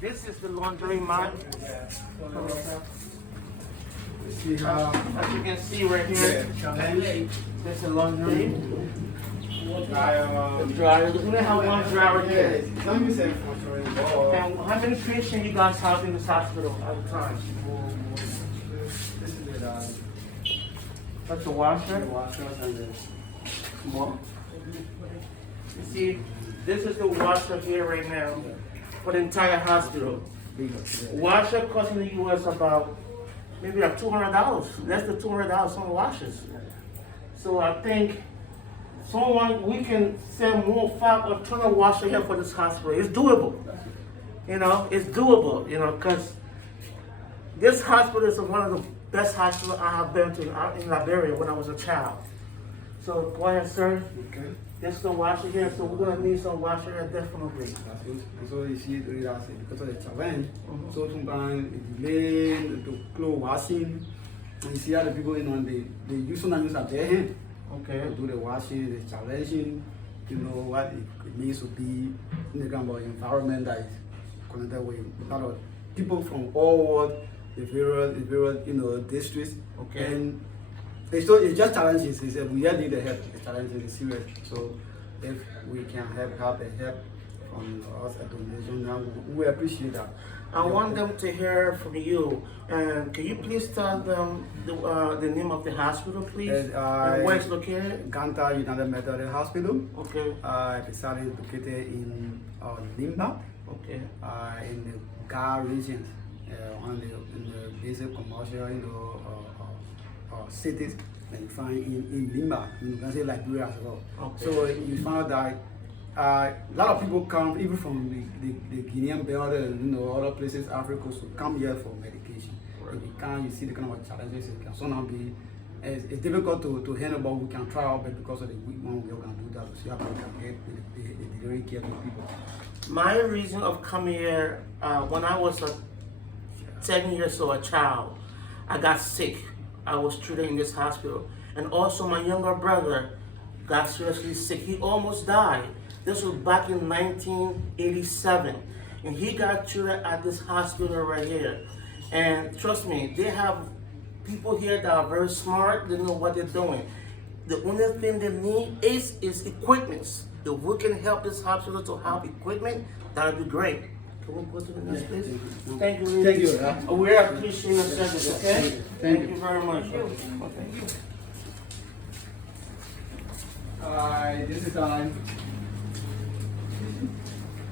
This is the laundry mat. See how As you can see right here, this is the laundry. The dryer. Look at how one dryer here. And how many patients you guys have in this hospital at a time? That's the washer. More. You see, this is the washer here right now for the entire hospital. Washer costing the U.S. about maybe like $200, less than $200 some washes. So I think we can sell more 5 or 20 washer here for this hospital. It's doable. It's doable, because this hospital is one of the best hospitals I have been to in Liberia when I was a child. So go ahead, sir. Okay. There's some washer here, so we're gonna need some washer here definitely. That's good. So you see, because of the challenge, so sometimes it delay the clothes washing. And you see how the people, they sometimes use their hand. Okay. To do the washing, the challenging, what it means to be in the kind of environment that is connected with a lot of people from all world, the various districts. Okay. And it's just challenges. We just need the help. The challenges is serious. So if we can help from us a donation, now we appreciate that. I want them to hear from you. And can you please tell them the name of the hospital, please? And where it's located? Ganta Methodist Hospital. Okay. It's located in Nimba. Okay. In the Ga region, in the basic commercial, cities that you find in Nimba, you can say Liberia as well. Okay. So you found that a lot of people come even from the Guinean belt, other places, Africa, to come here for medication. Right. If you can't, you see the kind of challenges it can sometimes be. It's difficult to handle, but we can try our best because of the weak one. We can do that to see how we can get the delivery care to people. My reason of coming here, when I was 10 years old, a child, I got sick. I was treated in this hospital. And also my younger brother got seriously sick. He almost died. This was back in 1987. And he got treated at this hospital right here. And trust me, they have people here that are very smart. They know what they're doing. The only thing they need is equipment. If we can help this hospital to have equipment, that would be great. Can we go to the next place? Thank you, ladies. Thank you. We appreciate your service, okay? Thank you very much. This is time.